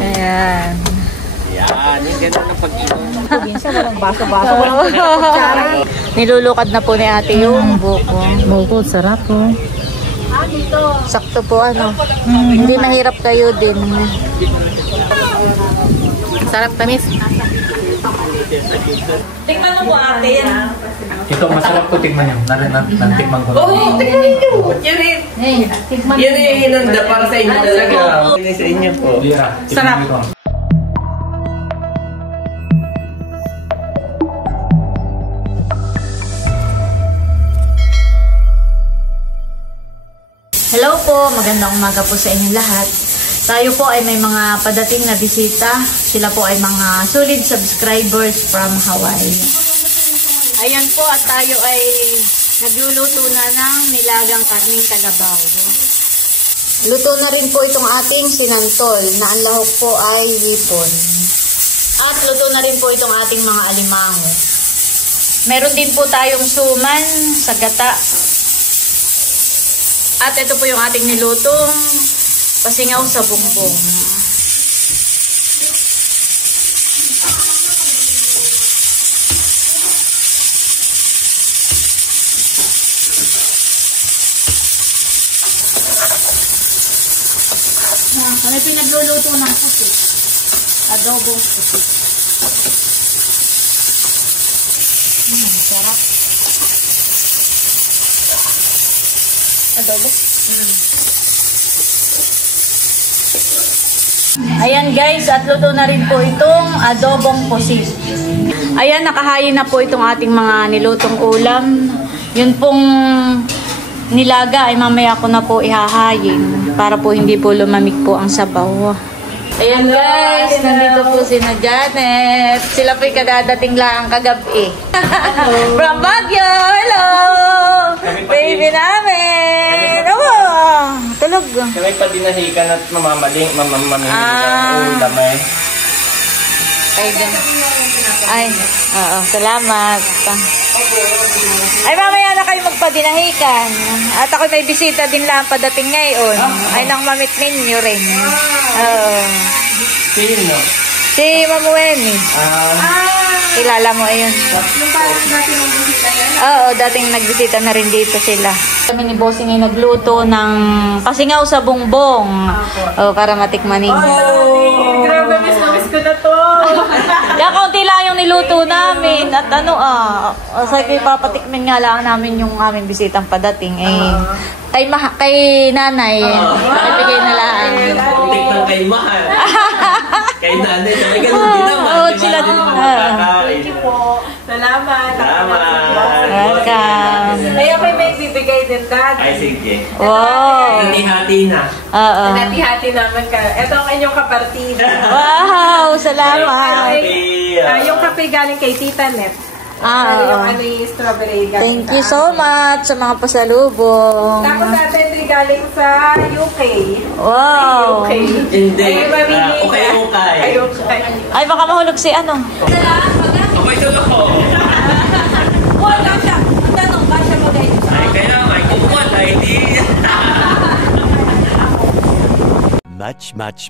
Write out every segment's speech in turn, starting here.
Ayan. Yan, yung ganda ng pag-inom. Minsan walang baso-baso. Walang Nilulukad na po ni ate yung buko. buko, sarap po. Sakto po ano. Hindi mahirap kayo din. Sarap tamis. Tikman mo po ate yan. Ito, masarap ko tingnan niyo. Nantikman ko. Oo, tingnan niyo. Yan yung hinanda para sa inyo talaga. Yan sa inyo po. Sarap. Hello po, magandang umaga po sa inyo lahat. Tayo po ay may mga padating na bisita. Sila po ay mga solid subscribers from Hawaii. Ayan po at tayo ay nagluluto na ng nilagang karning kalabaw. Luto na rin po itong ating sinantol na ang lahok po ay hipon. At luto na rin po itong ating mga alimango. Meron din po tayong suman sa gata. At ito po yung ating nilutong pasingaw sa bongbong. Kami pinagluluto ng puti. Adobong puti. Sarap. Adobo. Ayan guys, at luto na rin po itong adobong pusit. Ayan, nakahayin na po itong ating mga nilutong ulam. Yun pong nilaga ay mamaya ko na po ihahayin para po hindi po lumamig po ang sabaw. Ayan guys, nandito po si na Janet. Sila po'y kadadating lang kagabi. From Baguio, hello! Baby namin! Oh, tulog. Kami pa dinahikan at mamamaling ng ulam eh. Ay, oo, salamat. Ay, mamaya na kayo magpadinahikan. At ako may bisita din lang padating ngayon. Ay, nang mamit ninyo rin. Oo. Sino? Si Mamueni. Kilala mo ayun. Yung parang dati nung bisita yan. Oo, dating nagbisita na rin dito sila. Kami ni Bossing ay nagluto ng pasingaw sa bongbong. Para matikman ninyo. Grabe, miss ko na to. Kaya kaunti lang yung niluto namin. At sabi ko papatikmin nga lang namin yung aming bisitang padating. Kay nanay, nakipigay na lang. Putik ng kay mahal. Kay nanay, kami ganun din naman. Oo, sila. Thank you po. Salamat. Welcome. Ay, ako'y may bibigay din, Dad. Ay, sige. Wow. Hati-hati na. Oo. Hati-hati naman ka. Ito ang inyong kapartida. Wow, salamat. Yung kape galing kay Tita Net. Oo. Yung strawberry galing. Thank you so much sa mga pasalubong. Tapos natin ito galing sa UK. Wow. UK. Hindi. Okay. Ay, baka mahulog si ano. Okay, ito ako. Wala siya. Tanong ba siya mag-ay? Ay, kaya may kumuha na, hindi.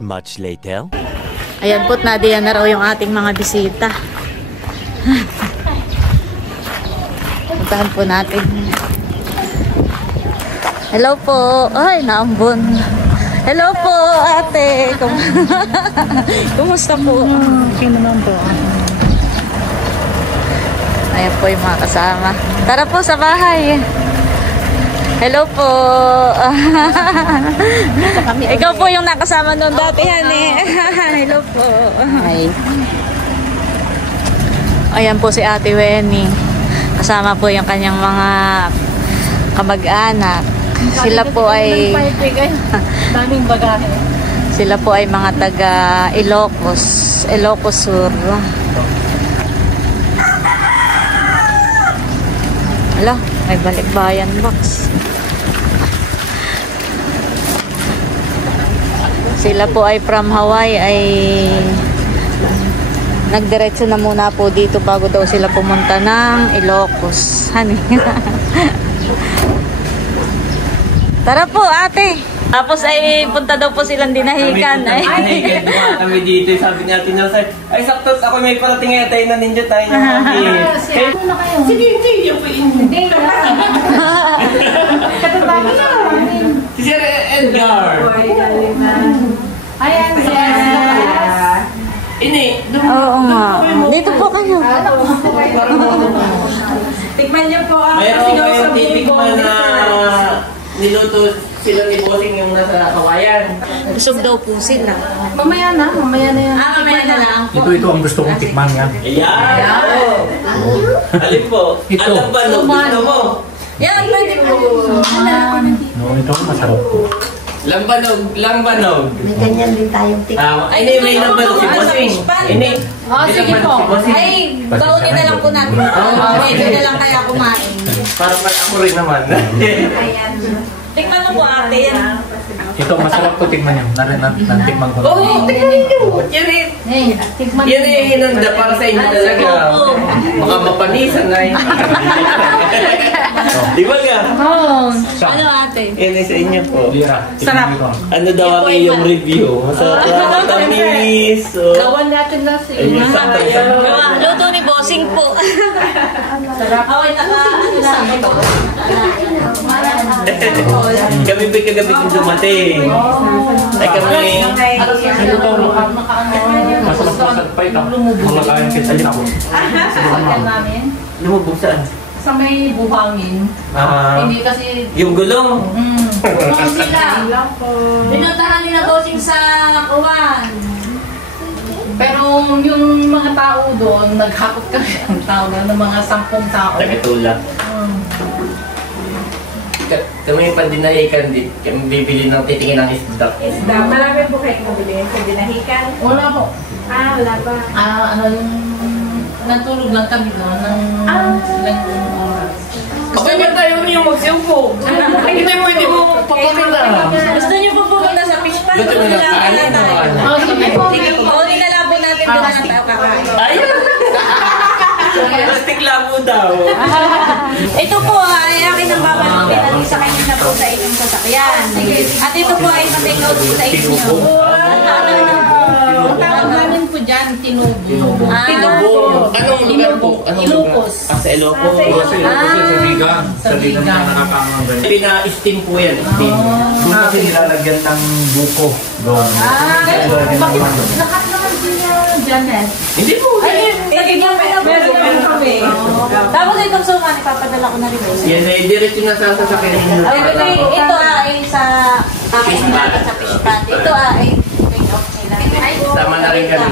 Much later. Ayan po't nadiyan na raw yung ating mga bisita. Puntahan po natin. Hello po. Ay, naambon. Hello po, ate. Kumusta po? Okay naman po. Ayan po yung mga kasama. Tara po sa bahay. Hello po. Ikaw po yung nakasama noon dati, honey. Hello po. Ayan po si Ate Wenny. Kasama po yung kanyang mga kamag-anak. Sila po ay Daming bagahe. sila po ay mga taga Ilocos Sur. Hala, may balikbayan box. Sila po ay from Hawaii ay nagdiretso na muna po dito bago daw sila pumunta ng Ilocos. Honey. Tara po, ate. Tapos ay punta daw po silang dinahikan. Ay. Kami dito, sabi ni Ate Nelsay, ay saktot ako may parating ngayon, tayo na ninja, tayo na kami. Sige, hindi, yung hindi. Katabago na. Si Sir Edgar. Ayan, yes. Ini, Oo nga. Dito po kayo. Tikman niyo po ang mayroon kasigaw sa kayong titikman na niluto sila ni Bossing yung nasa kawayan. Busog daw po sila. Mamaya na yan. Mamaya na lang. Ito ang gusto kong tikman yan. Ayan! Alin po? Ito. Alam ba no? Gusto mo? Yan, pwede po. No, ito masarap po. Lambanog. May ganyan din tayong tik. Ay, hindi, may lambanog si Bossing. Ini. Sige po. Ay, baunin na lang po natin. Medyo na lang kaya kumain. Para ako rin naman. Tikman mo po ate yan. Ito masarap po tikman yan. Natikman ko. Oo, tingnan niyo. Yan eh. Tikman Yan eh, hinanda para sa inyo talaga. Baka mapanisan na eh. Di ba nga? Ano ate? Yan eh sa inyo po. Lira. Sarap. Ano daw ang iyong review? Masarap, tamis. Gawan natin na si Ayun, sakto yan. Luto ni Bossing po. Sarap. Away Kami pa kagabi kong dumating. Ay kami. Masarap pa ito. Mga kain kita din ako. Lumubog saan? sa may buhangin. Hindi kasi Yung gulong. Pumunta sila. Pinuntahan nila Bossing sa Kuwan. pero yung mga tao doon, naghakot kami ang tao ng mga 10 tao. Tagatulak. Kami yung pandinahikan din. Kami bibili ng titingin ng isda. Isda. Marami po kayo mabili sa dinahikan. Wala po. Wala pa. Ano yung natulog lang kami doon ng ilang oras. Okay ba tayo yung magsiupo? Hindi mo papakita. Gusto niyo po pumunta sa fish pond? Gusto mo na kain o ano? Sige po. Uli na lang po natin doon ang tao kakain. Ayun! Plastic labo daw. Ito po ay akin ang babalutin at isa kayo na po sa inyong sasakyan. At ito po ay ma-take out po sa inyo. Ang tawag namin po dyan, tinubo. Tinubo. Anong lugar po? Ilocos. Sa Ilocos. Sa Liga. Sa Liga na nakakamang ganyan. Pina-steam po yan. Steam. Doon kasi nilalagyan ng buko. Doon. Bakit lahat naman din dyan eh? Hindi po. Meron kami. Tapos itong suman, ipapadala ko na rin po. Yan ay diretso na sa sasakyan ninyo. Ito ay sa kakain natin sa fish pond. Ito ay take out nila. Tama na rin kami.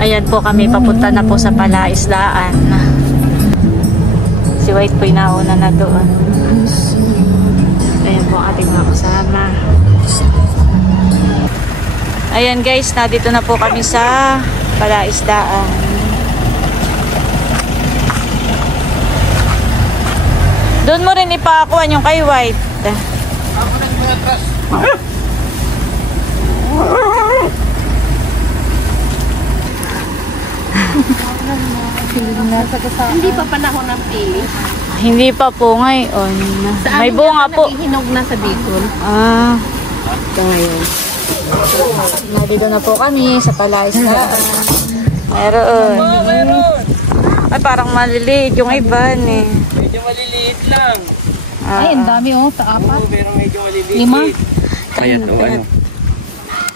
Ayan po kami, papunta na po sa palaisdaan. Si White po inauna na doon. Ayan po ang ating mga kasama. Ayan guys, nandito na po kami sa palaisdaan. Doon mo rin ipakuan yung kay White. Hindi pa panahon ng pili. Hindi pa po ngayon. May bunga po. Hinog na sa Bicol. Ito ngayon. Nandito na po kami sa palaisdaan. Meron. Ay, parang maliliit yung iba eh. Medyo maliliit lang. Ay, ang dami sa apat. Oo, pero medyo maliliit. 5. Payat o ano.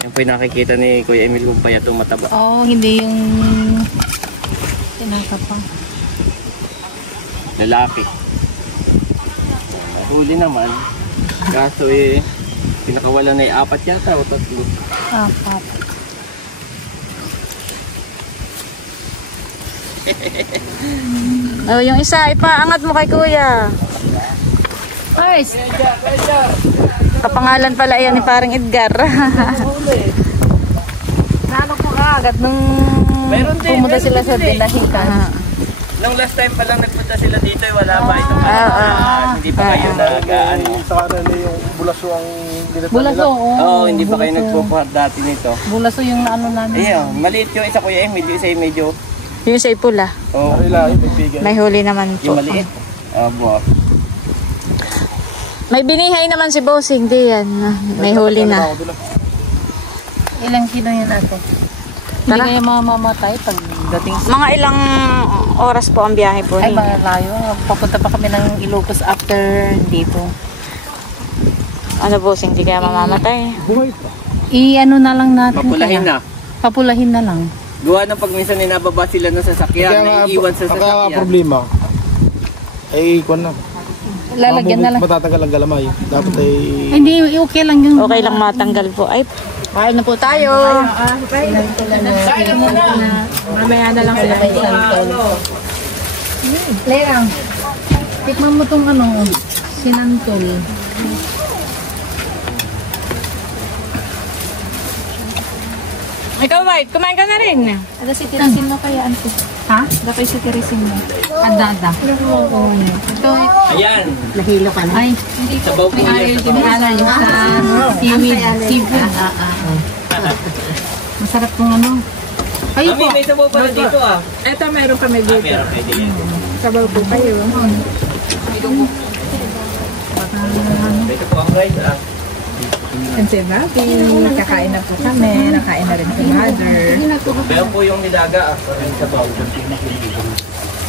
Yung po yung nakikita ni Kuya Emil kung payat o mataba. Hindi yung tinatapang. Lalaki. Huli naman. Kaso pinakawala na 4 yata o 3. Apat. Yung isa, ipaangat mo kay Kuya. First. Kapangalan pala yan ni parang Edgar. Nano po agad nung pumunta sila sa dinahikan. Nung last time pa lang nagpunta sila dito, wala pa itong hindi pa kayo nag-ano. Sa kanila yung bulaso ang dinatan Bulaso, Oo, hindi pa kayo nagpupuhat dati nito. Bulaso yung ano namin. Ayun, maliit yung isa Kuya Emil, yung isa yung medyo. Yung isa pula. Oo, nila, yung bibigay. May huli naman po. yung maliit. Buwak. May binihay naman si Bossing, di yan. May huli na. Ilang kilo yun ate? Hindi kayo mamamatay pagdating sa... Mga ilang oras po ang biyahe po Ay, ninyo? malayo. Papunta pa kami ng Ilocos after dito. Ano Bossing, di kaya mamamatay? I-ano na lang natin. Mapulahin kaya. na. Papulahin na lang. Gawa ng pag minsan nababa sila ng sasakyan, naiiwan sa Kaya sasakyan. problema. Ay, kung na. Lalagyan na lang. Matatagal ang galamay. Dapat ay... Hindi, okay lang yun. Okay lang matanggal po. Ay, kain na po tayo. Mamaya na lang sila. Lerang, tikman mo tong ano, sinantol. Ikaw, White, kumain ka na rin. Ada si Tirisin mo kaya, Ante. Ha? Dapat si Tirisin mo. Adada. Ito, Ayan. nahilo ka na. Ay, Sabaw po yan. kinala yung sa seafood. Masarap kong ano. Kayo Mami, po. may sabaw pala dito ah. Eto, meron kami dito. Meron pwede yan. Sabaw po kayo. Ito po ang rice ah. Kasi Bobby, kakain na po kami. Nakain na rin si Mother. Meron po yung nilaga ah. Yung sabaw.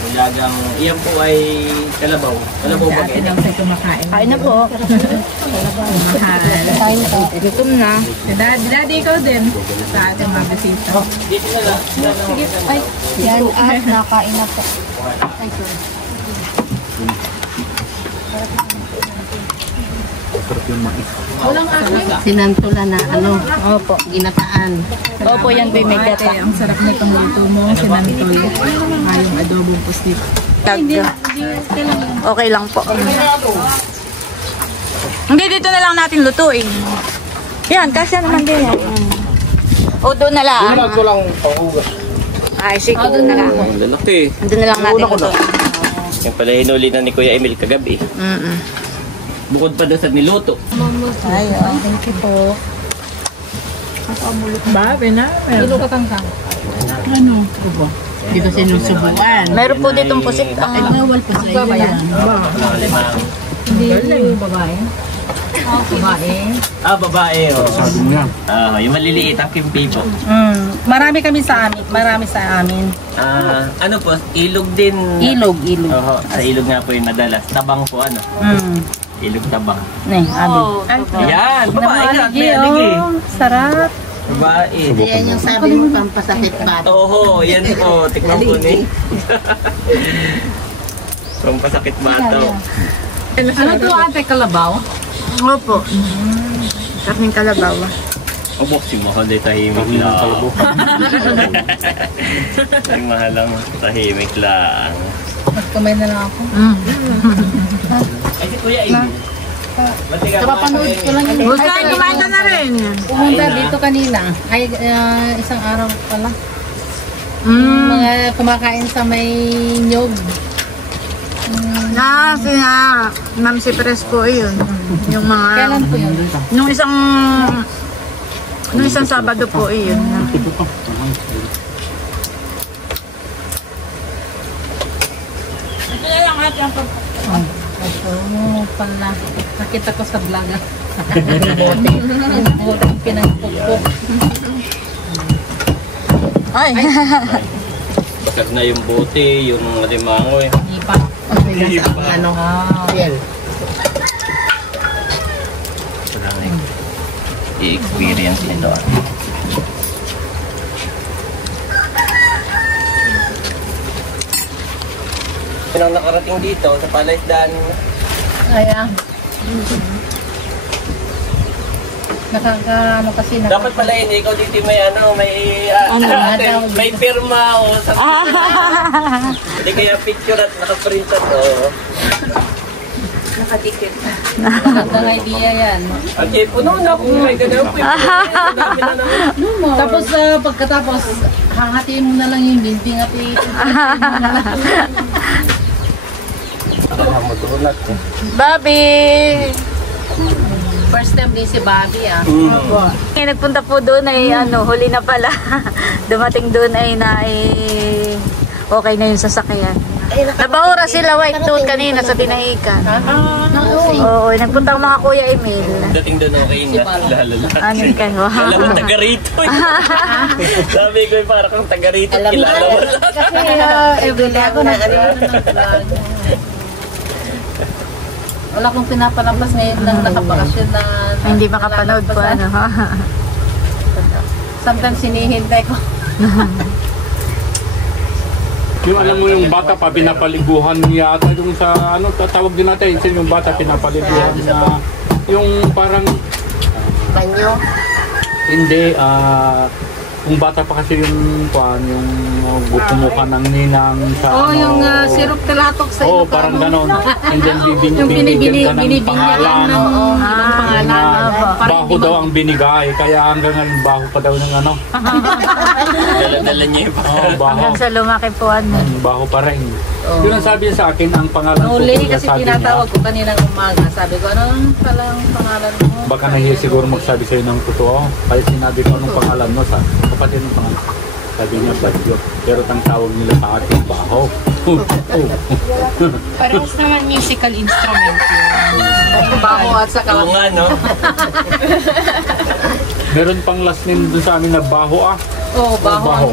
Nilagang, iyan po ay kalabaw. Kalabaw Si ba ate lang sa'yo kumakain. Kain na po. Mahal. Gutom na. Si Daddy, ikaw din. Sa ating mga bisita. Dito na lang. Sige, ay. Yan, nakain na po. Walang akin. Sinantula na ano, Opo. ginataan. Opo, yan po yung may gata. Ang sarap nitong luto mo. Sinantol. Yung adobong pusit. Okay lang po. Hindi, dito na lang natin lutuin. Yan, kasya naman din yan. O, doon na lang. Ito lang panghugas. Ay, sige, doon na lang. Ang lalaki. Doon na lang natin lutuin. Yung pala hinuli na ni Kuya Emil kagabi. Bukod pa doon sa niluto. Ayun, thank you po. Bobby na. Dito ka tangkang. Ano? Dito sinusubuan. Meron po ditong pusit. Bawal pa sa iyo. Hindi babae. Babae. Ah, babae oh. Sabi mo yan. Ah, yung maliliit ang kimpi po. Marami kami sa amin. Marami sa amin. Ah, ano po, ilog din. Ilog. Oo, sa ilog nga po yung madalas. Tabang po ano. Ilog tabang. Nih, amin. Yan, babae nga. May aligi. Sarap. Babae. Yan yung sabi mo pampasakit ba? Oo, yan po. Tikman po ni. Pampasakit bato. Ano to ate, kalabaw? Opo. Karning kalabaw. Obok si mahal ay tahimik lang. Ay mahal lang, tahimik lang. Magkamay na lang ako. Ay si Kuya Emil. Kapapanood ko lang yun. Huwag kumain ka na rin. Pumunta dito kanina. Ay, isang araw pala. Mga kumakain sa may nyog. Sina Ma'am si Pres po yun. Yung mga... Kailan po yun? Nung isang Sabado po yun. Ito na lang ate ang pag... Oo, pala. Nakita ko sa vlog. Bote. Bote ang pinagpukpuk. Ay! Basag na yung bote, yung limango eh. Hindi pa. Ano? Yan. I-experience nito. Nang nakarating dito sa Palaisdaan, Kaya. Nakaka, ano kasi na. dapat pala yun, ikaw dito may may pirma o sa hindi kaya picture at nakaprintan o. Nakatikit. Magandang idea yan. At puno na kung may ganun po. Dami na naman. Tapos pagkatapos, hahatiin mo na lang yung building at Bobby! first time din si Bobby Nagpunta po doon ay huli na pala. Dumating doon ay okay na yung sasakyan. Nabaura sila white doon kanina sa Binahikan. Oo, nagpunta ang mga Kuya Emil. Dating doon okay na. Lalo na. Ano kayo? Alam mo, taga rito. Sabi ko, parang kang taga rito. Kilala mo lang. Kasi everyday ako na wala akong pinapalampas ngayon nang nakapakasyon na Hindi makapanood po ano. Sometimes sinihintay ko. Yung alam mo yung bata pa pinapaliguan yata yung sa ano tatawag din natin yung bata pinapaliguan na yung parang Banyo. hindi yung bata pa kasi yung yung kumuha ng ninang sa Yung syrup kalatok sa oh parang ganon and then yung bibigyan ka ng binibigyan pangalan ng ibang pangalan. baho daw ang binigay kaya hanggang ngayon baho pa daw ng ano Dala-dala niya yung baho Hanggang sa lumaki po ano. baho pa rin yun ang sabi niya sa akin ang pangalan ko Uli kuya, kasi sabi tinatawag niya, ko kaninang umaga. Sabi ko, anong palang pangalan mo? baka nahiya siguro magsabi sa'yo ng totoo kaya sinabi ko anong pangalan mo sa kapatid ng pangalan sabi niya Badyo pero tang tawag nila sa akin baho Parehas naman musical instrument yun. Baho at saka. Oo nga, no? meron pang last name dun sa amin na baho Oo, baho. Baho.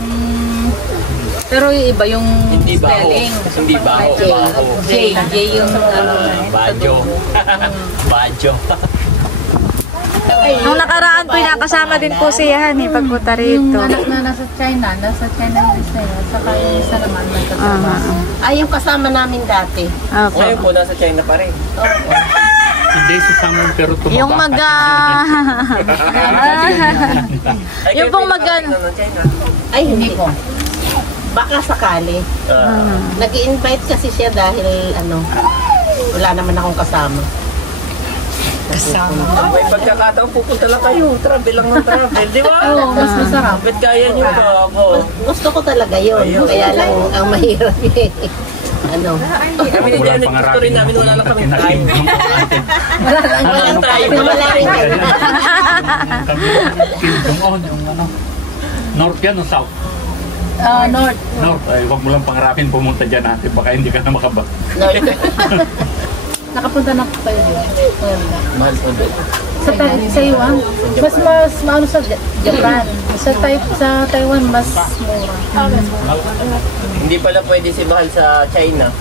Pero yung iba yung Hindi baho. spelling. Hindi baho. Baho. J yung ano. Badyo. Badyo. Nung nakaraan po, nakasama din po siya eh, pagpunta Yung rito. anak na nasa China yung isa yun. Saka yung isa naman may kasama. Ay, yung kasama namin dati. Opo. Ngayon po, nasa China pa rin. hindi si Samuel pero tumaba Yung mag... Ay, Yung kayo pong po mag- ng China. Ay, hindi ko. Baka sakali. Nag-i-invite kasi siya dahil wala naman akong kasama. May pagkakataon, pupunta lang kayo. Travel lang ng travel, di ba? Oo, mas masarap. Ba't kaya niyo pa ako? Gusto ko talaga yun. Kaya lang ang mahirap eh. Kami ni Janet, gusto rin namin, wala lang kami time. Wala lang tayo. Wala rin kayo. yung ano North yan o South? North. North, ay wag mo lang pangarapin pumunta dyan natin baka hindi ka na makabak North. Nakapunta na po kayo doon. Mahal po doon. Sa Taiwan, mas maano sa Japan. Sa Taiwan, mas mura. Hindi pala pwede si Mahal sa China.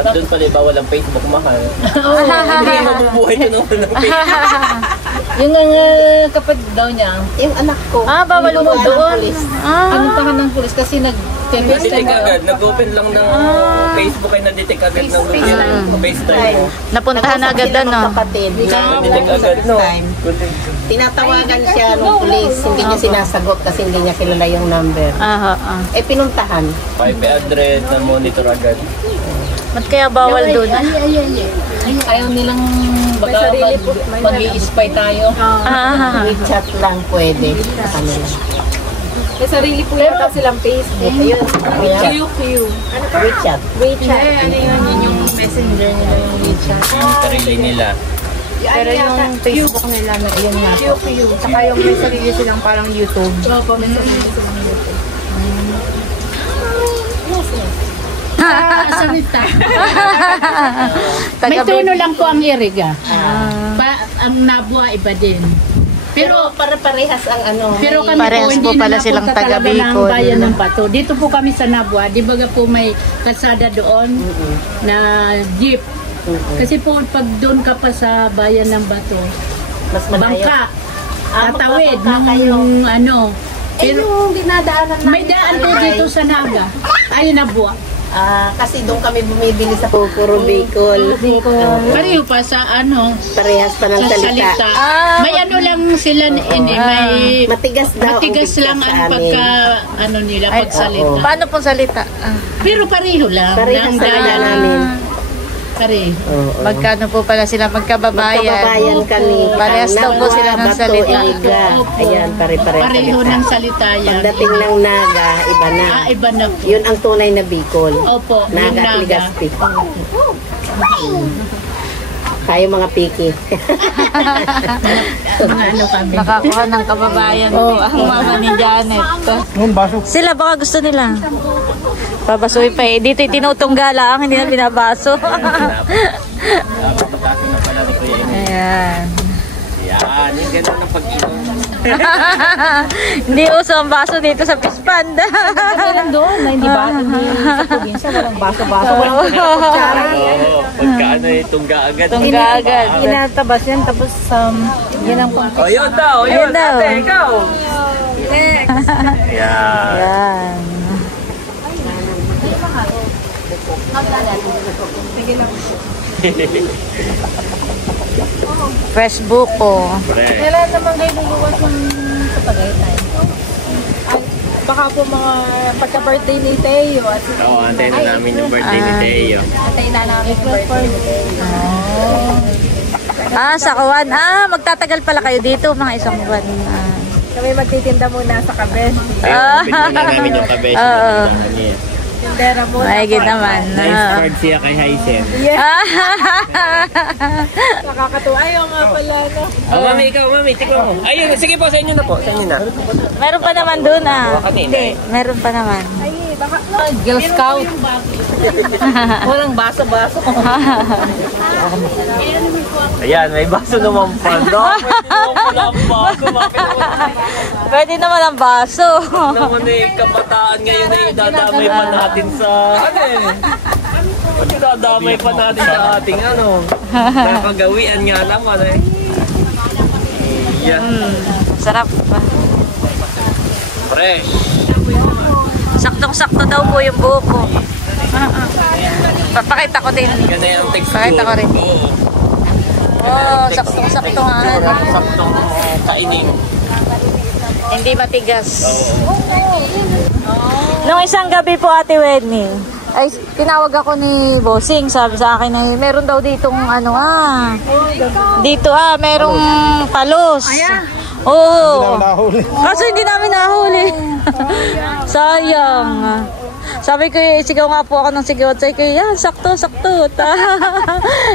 At doon pala bawal ang Facebook Mahal. Oo. Hindi mabubuhay ko nung Facebook. Yung kapatid daw niya, yung anak ko. Bawal mo doon. Pinuntahan ng pulis kasi nag-test Na-detect agad. Nag-open lang ng Facebook ay na-detect agad ng FaceTime. Napuntahan na agad ano. Na-detect agad, no? Tinatawagan siya ng pulis, hindi niya sinasagot kasi hindi niya kilala yung number. Pinuntahan. 500 na monitor agad. Ba't kaya bawal doon? Ayaw nilang baka mag-i-spy tayo. WeChat lang pwede. May sarili po yata silang Facebook. Ayun. QQ. WeChat. Ano yun yung messenger nila yung WeChat. Yung sarili nila. Pero yung Facebook nila, yun nga po. QQ. Saka yung may sarili silang parang YouTube. Opo, may sarili silang YouTube. Salita. May tono lang po ang iriga. Ang nabwa iba din. Pero pare-parehas ang Pero kami Parehas po, hindi po pala na silang napunta taga talaga ng Bicol. bayan ng Bato. Dito po kami sa Nabua. Di ba po may kalsada doon na jeep. Kasi po pag doon ka pa sa bayan ng Bato, mas bangka, tatawid ng Pero dinadaanan may daan po dito sa Naga. Ay, Nabua. Kasi doon kami bumibili sa puro Bicol. Pareho pa sa Parehas pa ng sa salita. salita. May lang sila may Matigas daw. matigas lang ang pagka nila pagsalita. Paano po salita? Pero pareho lang Parehas ng sa daya namin. Pareho. Magkano po pala sila magkababayan? Magkababayan kami. Parehas daw po sila ng Bato, salita. Iliga. Ayan, pare-pareho Pareho salita. ng salita yan. Pagdating ng Naga, iba na. Iba na po. Yun ang tunay na Bicol. Opo, yung Naga at Naga. Legazpi. Tayo mga piki. Mga ano kami. Nakakuha ng kababayan ko ang mama ni Janet. Sila baka gusto nila. Babasuhin pa eh. Dito tinutungga lang, hindi na binabaso. Ayan. Yan, yung gano'n ang pag-inom. Hindi uso ang baso dito sa Fish Panda. Walang doon, na hindi ba? Hindi sa probinsya, walang baso-baso. Walang kutsara. Pagka ano eh, tungga agad. Tungga agad. Inatabas yan, tapos yan ang pang... O yun daw, yun. Ayun daw. Ate, ikaw. Yan. Ayan. Fresh buko. Kailan naman kayo luluwas ng sa Tagaytay? Baka po mga pagka-birthday ni Teo at Oo, antayin na namin yung birthday ni Teo. atay na namin yung birthday ni Teo. Sa Kawan. Magtatagal pala kayo dito, mga isang buwan. Kami magtitinda muna sa Kabes. Ayun, pinuna namin yung kabesh. Oo. Tindera muna. Maigit naman. Na-inspired siya kay Hysen. Nakakatuwa. Ayaw nga pala, no? Oh, mami, ikaw, mami, tignan mo. Ayun, sige po, sa inyo na po. Sa inyo na. Meron pa naman doon Kanina. Hindi, meron pa naman. Girl Scout. Walang baso-baso. Ayan, may baso naman pa. Pwede naman ang baso. Naman eh, kabataan ngayon ay dadamay pa natin sa ano eh. Dadamay pa natin sa ating ano. Nakagawian nga naman eh. Yan. Sarap. Fresh. Saktong-sakto daw po yung buko. Papakita ko din. Ganda yung texture. Pakita ko rin. Oo. Saktong-sakto nga. Saktong kainin. Hindi matigas. Nung isang gabi po, Ate Wenny, ay tinawag ako ni Bossing, sabi sa akin na meron daw ditong ano dito merong palos. Oo. Kaso hindi namin nahuli. Sayang. Sabi ko, sigaw nga po ako ng sigaw at sabi ko, yan, sakto.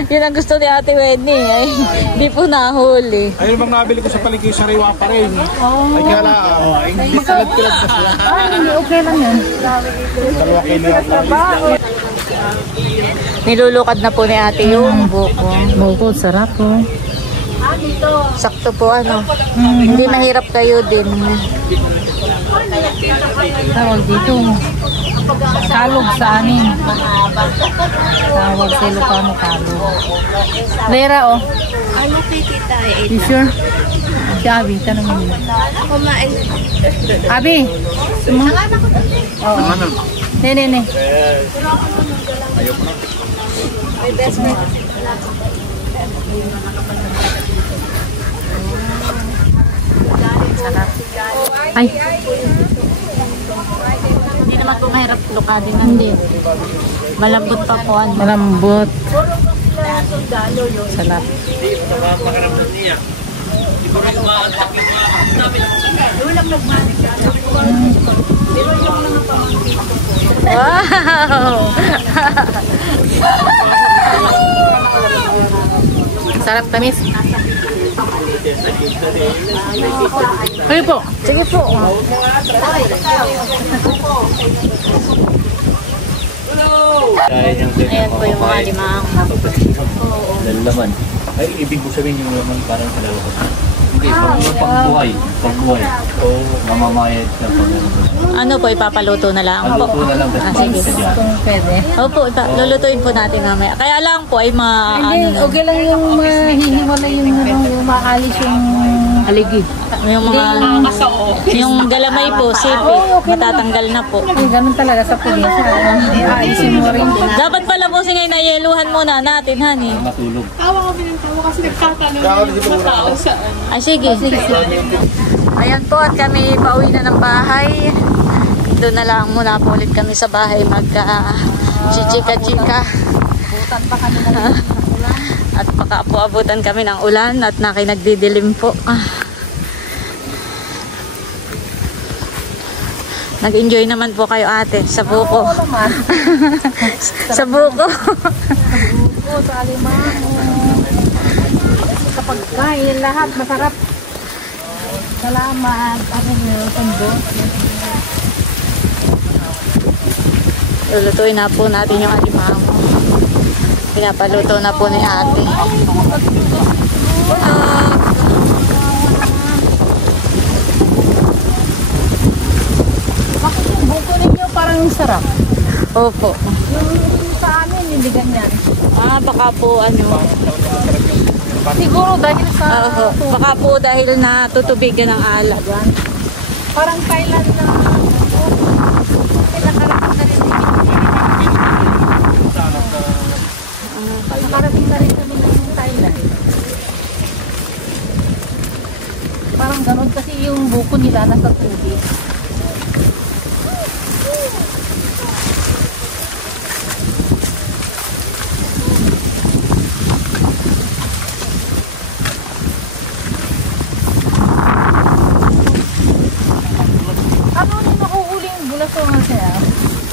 Yun ang gusto ni Ate Wenny. Ay, hindi po nahuli. Ayun bang nabili ko sa paligid, sariwa pa rin. Ay kaya lang, hindi salad-kilad na sila. Hindi, okay lang yan. Dalawa kilo. Nilulukad na po ni Ate yung buko. Buko, sarap po. Sakto po hindi mahirap kayo din. Tawag dito. Kalog sa amin. Tawag sa Ilocano kalog. Lera, oh. Ano tita? You sure? Si Abi, tanong mo nila. Kumain. Abi! Oo. Ne. Ay. Hindi naman po mahirap lukadin. Hindi. Malambot pa po. Malambot. Sarap. Wow! Sarap, tamis. Ay po. Sige po. Ayan po yung mga limang. Laman. Ay, ibig mo sabihin yung laman parang sa lalabas. Okay, pagbuhay. Oo, mamamayad na Ano po, ipapaluto na lang po? Paluto na lang. Sige. Pwede. Opo, lulutuin po natin mamaya. Kaya lang po ay Hindi, okay lang yung mahihiwalay yung maalis yung haligi. yung mga yung galamay po, sipit, matatanggal na po. Ay, ganun talaga sa pulis. Aalisin mo rin. Dapat pala po singay na yeluhan muna natin, honey. matulog. Ay, sige. Ayan po, at kami pauwi na ng bahay. Doon na lang muna po ulit kami sa bahay magka-chichika-chika. At baka po abutan kami ng ulan at nakinagdidilim po. Nag-enjoy naman po kayo, ate, sa buko. Sa buko. Sa alimango. pagkain, lahat masarap. Salamat. Ano nyo, Tondo? Lulutuin na po natin yung alimango. Pinapaluto na po ni ate. Bakit yung buko ninyo parang sarap? Opo. Yung sa amin, hindi ganyan. Baka po ano. Siguro dahil sa... Baka po dahil natutubigan ng alat. Parang Thailand na... nakarating na rin nakarating na rin kami ng Thailand. Parang ganun kasi yung buko nila nasa tubig.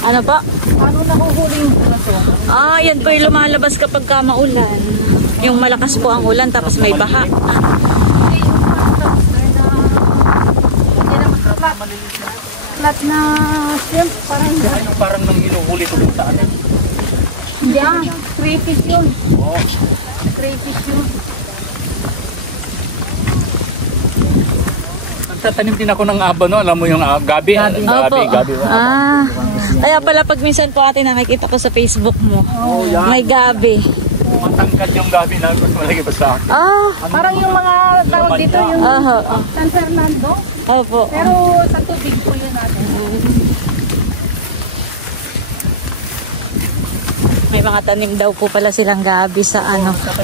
Ano pa? Paano nahuhuli yung bulaso? Yan po yung lumalabas kapag maulan. Yung malakas po ang ulan tapos may baha. Flat na shrimp, parang Parang nang hinuhuli ko dun sa atin. hindi crayfish yun. Oo. Crayfish yun. Nagtatanim din ako ng abano, alam mo yung gabi. Opo. Gabi. Kaya pala pag minsan po ate nakikita ko sa Facebook mo. May gabi. Matangkad yung gabi na mas malaki pa sa akin. Parang yung mga tawag dito, yung San Fernando. Opo. Pero sa tubig po yun natin. May mga tanim daw po pala silang gabi sa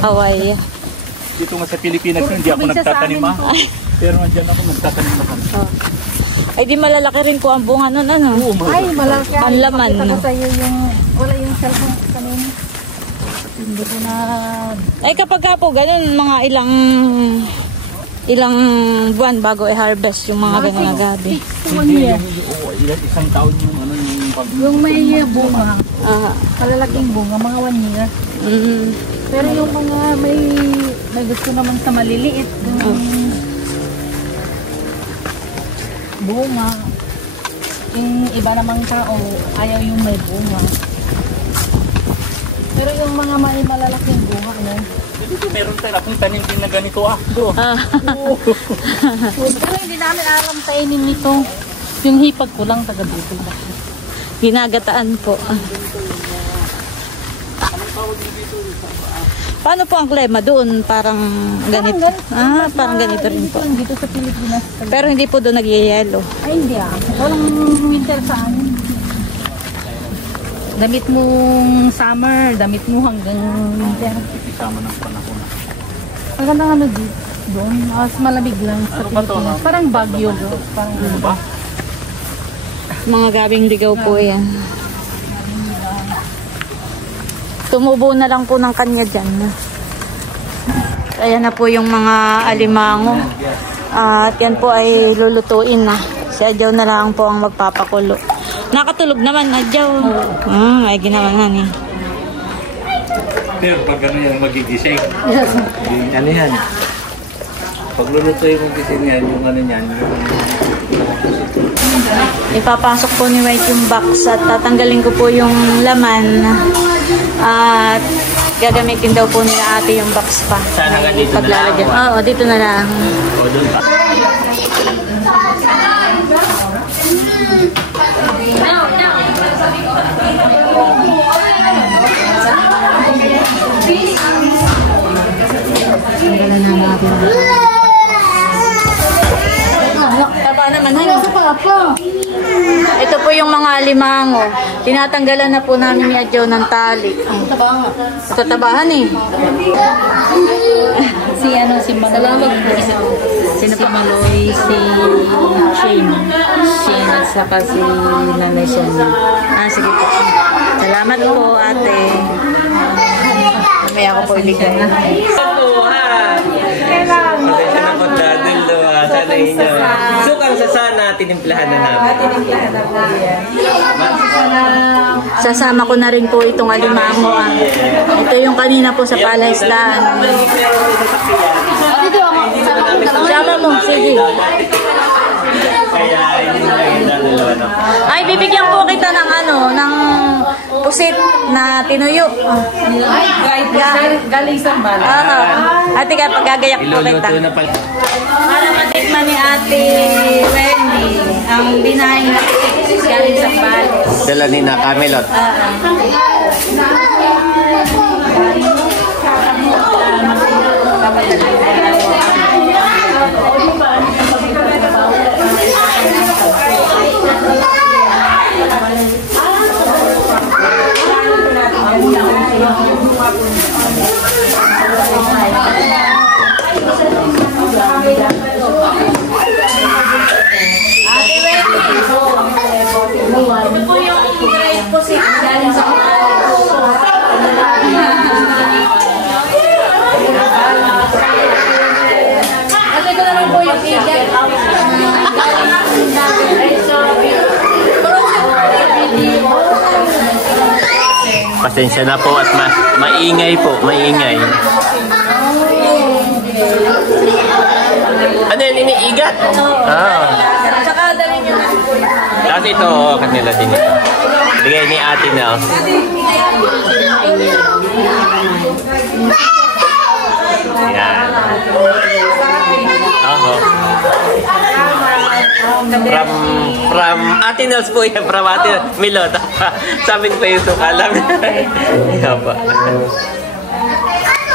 Hawaii. Dito nga sa Pilipinas hindi ako nagtatanim Pero nandiyan ako nagtatanim na kami. Ay di malalaki rin po ang bunga nun Ay, malalaki. Ang laman. Pakita ko sa'yo yung, wala yung cellphone kanina. Hindi ko na... Ay kapag po ganun mga ilang buwan bago i-harvest yung mga ganun na gabi. Isang taon yung yung may bunga. Kalalaking bunga, mga 1 year. Pero yung mga may gusto naman sa maliliit. Bunga. Yung iba namang tao, ayaw yung may bunga. Pero yung mga may malalaking bunga, Dito meron tayo akong tanim din na ganito Pero hindi namin alam kainin nito. Yung hipag ko lang taga dito. Ginagataan po. Paano po ang klima doon? Parang ganito. Parang ganito rin po. Dito sa Pilipinas. Pero hindi po doon nagyayelo. Ay, hindi walang winter sa amin. Damit mong summer, damit mo hanggang winter. Isama ng panahon. Magandang dito. Doon, mas malamig lang sa Pilipinas. Parang Baguio. Parang ba? Mga gabing ligaw po yan. Tumubo na lang po ng kanya dyan. Ayan na po yung mga alimango. At yan po ay lulutuin na. Si Adjaw na lang po ang magpapakulo. Nakatulog naman, Adjaw. Ay ginawanan eh. Pero pag ano yan magigising. Ano yan? Pag lulutuin mo gising yan, yung ano yan, Ipapasok po ni White yung box at tatanggalin ko po yung laman at gagamitin daw po nila ate yung box pa. Sana nga dito na lang. Oo, dito na lang. O, doon pa. Tanggalan na natin. Taba naman. Ito po yung mga alimango. Tinatanggalan na po namin ni Adjaw ng tali. Tatabahan eh. si Maloy. Sino pa Maloy? Si Shane. Shane at saka si Nanay Sonia. Sige po. Salamat po ate. May ako po ibigay na. Pasensya na po dadil. Sana inyo. Sukang sa sana. matinimplahan na namin. Matinimplahan na po yan. Sasama ko na rin po itong alimango. Ito yung kanina po sa palaislaan. Sama mo, sige. Ay, bibigyan po kita ng ng pusit na tinuyo. Galing sa bala. Ate ka, pagagayak po kita. Para matikman ni Ate Wendy ang binahin na galing sa Bales. Dala ni na Camelot. Ate Wendy, ito po yung fried pusit galing sa Ate ko naman po yung igat. Pasensya na po at maingay po, maingay. Ano yun, iniigat? Saka dali nyo na po. Tapos ito, kanila din ito. Bigay ni Ate Nels. Yan. From Ate Nels po yan, from Ate Milot. Sabi ko yung tukalam. Yan pa.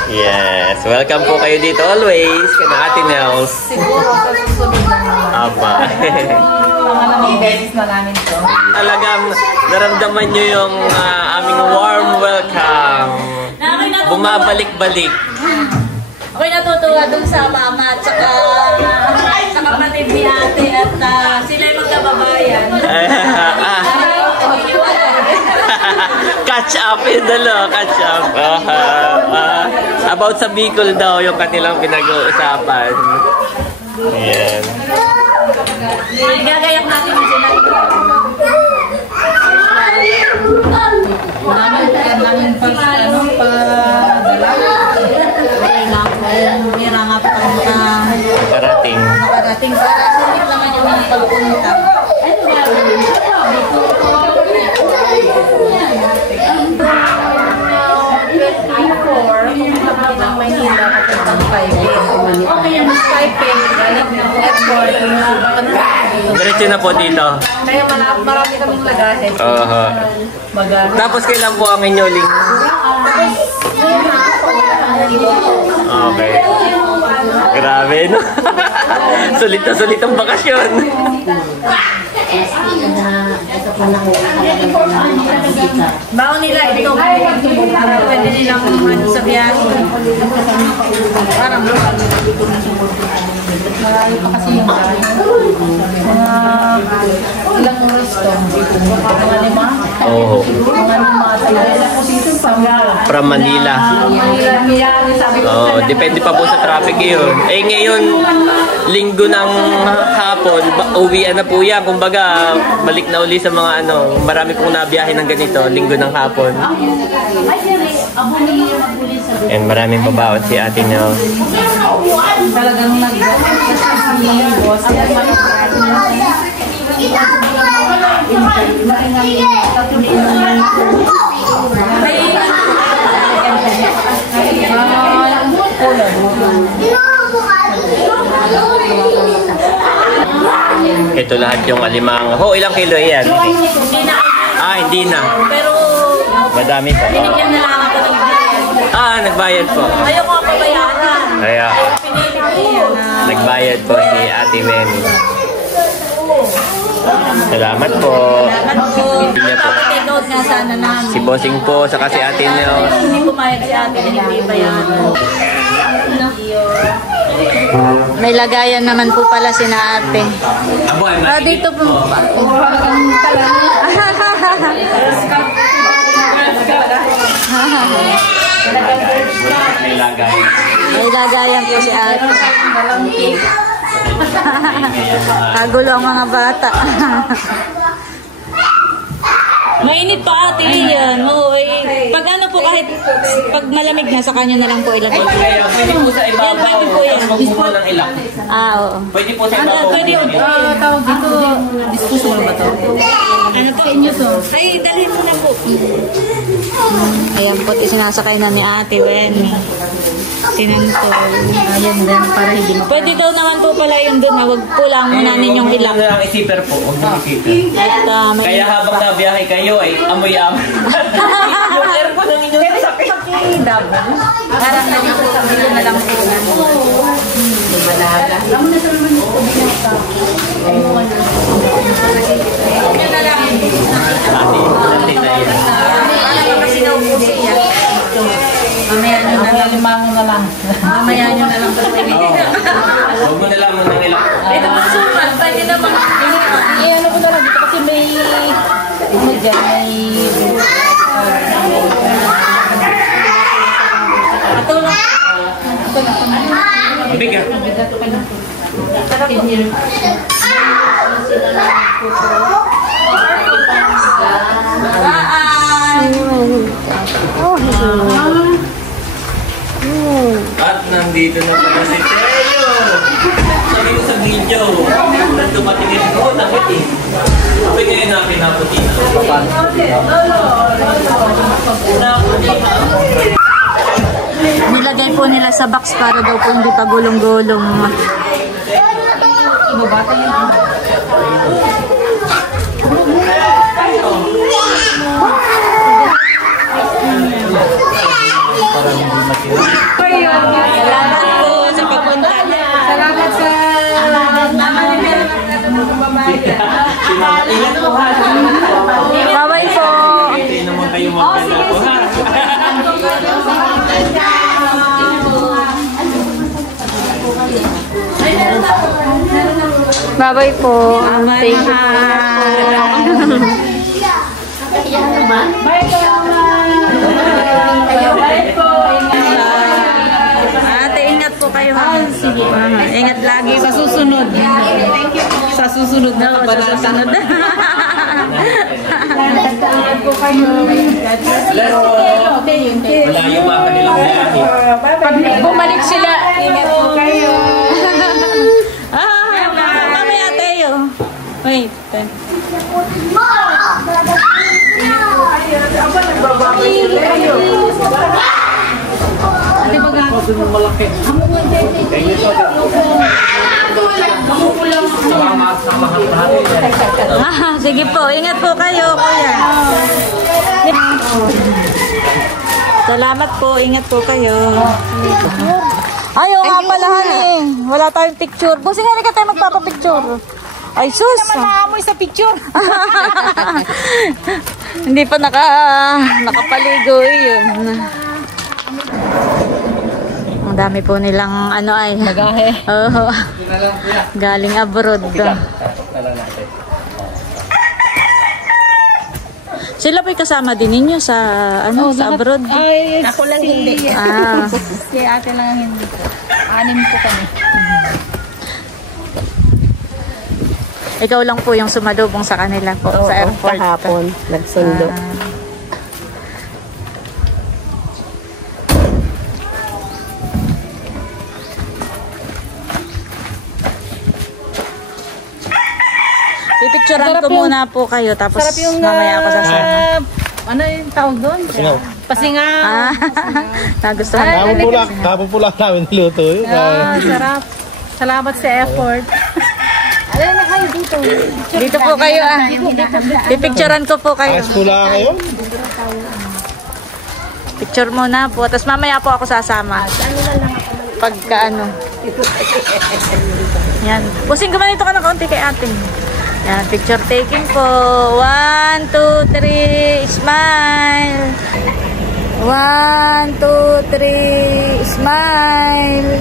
Yes, welcome po kayo dito always kana Ate Nels. Siguro sa susunod na Apa. pangalawang beses na namin to. Talagang naramdaman nyo yung aming warm welcome. Bumabalik-balik. Ako'y natutuwa dun sa mama at saka sa kapatid ni ate at sila'y magkababayan. Catch up yun dalo, catch up. About sa Bicol daw yung kanilang pinag-uusapan. Ayan. Gagayak natin yung sila. Mira nga pa Karating. nakarating para sulit naman yung mga pagpunta. Ng Maynila papuntang Taipei. Okay, yung Taipei, galing ng airport. Diretso na po dito. Kaya marami kaming lagahe. Tapos kailan po ang inyong link? Okay. Grabe, no? Sulit na sulit ang bakasyon. Baon nila ito para pwede nilang sa biyahe. Parang Marami pa kasi yung ilang oras to? Mga lima? Oo. Mga lima. From Manila. Oh, depende pa po sa traffic yun. Eh ngayon, linggo ng hapon, uwian na po yan. Kumbaga, balik na uli sa mga marami pong nabiyahe ng ganito, linggo ng hapon. And maraming babaon si Ate Nels. Talagang boss. Ito lahat yung alimang. Ho, ilang kilo yan? Hindi na. pero Madami pa. binigyan na lang ako ng bayad. Nagbayad po. Ayaw ko pabayaran. Kaya, Pinili ko yan na nagbayad po si Ate Wendy. Salamat po. take out nga sana namin. Si Bossing po, saka si Ate Nels. Hindi pumayag si ate, hindi bayaran. May lagayan naman po pala si na ate. Dito po. May lagay. May lagayan po si ate. Kagulo ang mga bata. Mainit pa ate yan. Oo, pag ano po kahit pag malamig na sa kanya na lang po ilagay. Pwede po sa ibabaw. Yan, pwede po yan. Huwag po ng ilak. Oo. Pwede po sa ibabaw. Pwede po. Tawag dito, disposal ba to? Ano po? Inyo to? Ay, dalhin mo na po. Ayan po, sinasakay na ni Ate Wen. Sinantol. Ayan din, para hindi. Pwede daw naman po pala yung doon. Huwag po lang muna ninyong ilak. Huwag lang isiper po. Huwag lang isiper. At, Kaya habang nabiyahe kayo ay amoy-amoy. Yung aircon ng inyong sasakyan. Parang nandito sa ulo na lang po. Lumalaga. Kasi naupo siya. Mamaya nyo na lang. Limango na lang. Mamaya nyo na lang. Huwag mo na lang muna ng ilak. Ito mga suman. Pwede naman. Ano ko na lang dito kasi may ito lang. Bigat. At nandito na pala si Teo. Sabi ko sa video, tumatingin ko, takit eh. Sabi ngayon namin naputi na. nilagay po nila sa box para daw po hindi pa gulong-gulong. Salamat po sa pagpunta niya. Salamat sa Bye-bye po. Hindi naman kayo magdala po ha. Bye-bye po. Thank you po. Ate, ingat po kayo. Sige. Ingat lagi sa susunod. thank you po. Sa susunod na. Sa susunod na. po kayo. Bless po. Malayo pa ang kanilang biyahe. Pag bumalik sila, ingat po kayo. Mamaya tayo. Wait. Ate baga. Sige po, ingat po kayo, kuya. Salamat po, ingat po kayo. Ayaw nga pala, honey. Wala tayong picture. Busing nga ka tayo magpapapicture. Ay, sus. Naamoy sa picture. Hindi pa nakapaligo yun. Ang dami po nilang ano ay. Magahe. Oo. Galing abroad. Sila po'y kasama din ninyo sa ano sa abroad. Ay, Ako lang hindi. Si ate lang ang hindi. 6 po kami. Ikaw lang po yung sumalubong sa kanila po sa airport. Kahapon, nagsundo. Pipicturean ko muna po kayo tapos mamaya ako sasama. ano yung tawag doon? Pasingaw. Nagustuhan. Tapos pula namin niluto yun. Sarap. Salamat sa effort. Dito po kayo Pipicturean ko po kayo. Ayos pula kayo? Picture muna po. Tapos mamaya po ako sasama. Pagka ano. Yan. Pusing gumanito ka ng kaunti kay ate. Yan. Picture taking po. 1, 2, 3. Smile. 1, 2, 3. Smile.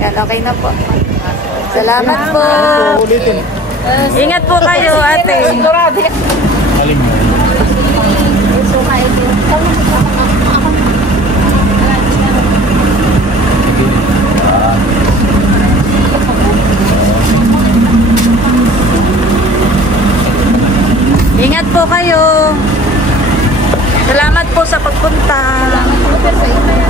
Yan. Okay na po. Salamat po. Ingat po kayo, ate. Alin mo? kayo. Salamat po sa pagpunta. Salamat po sa inyo.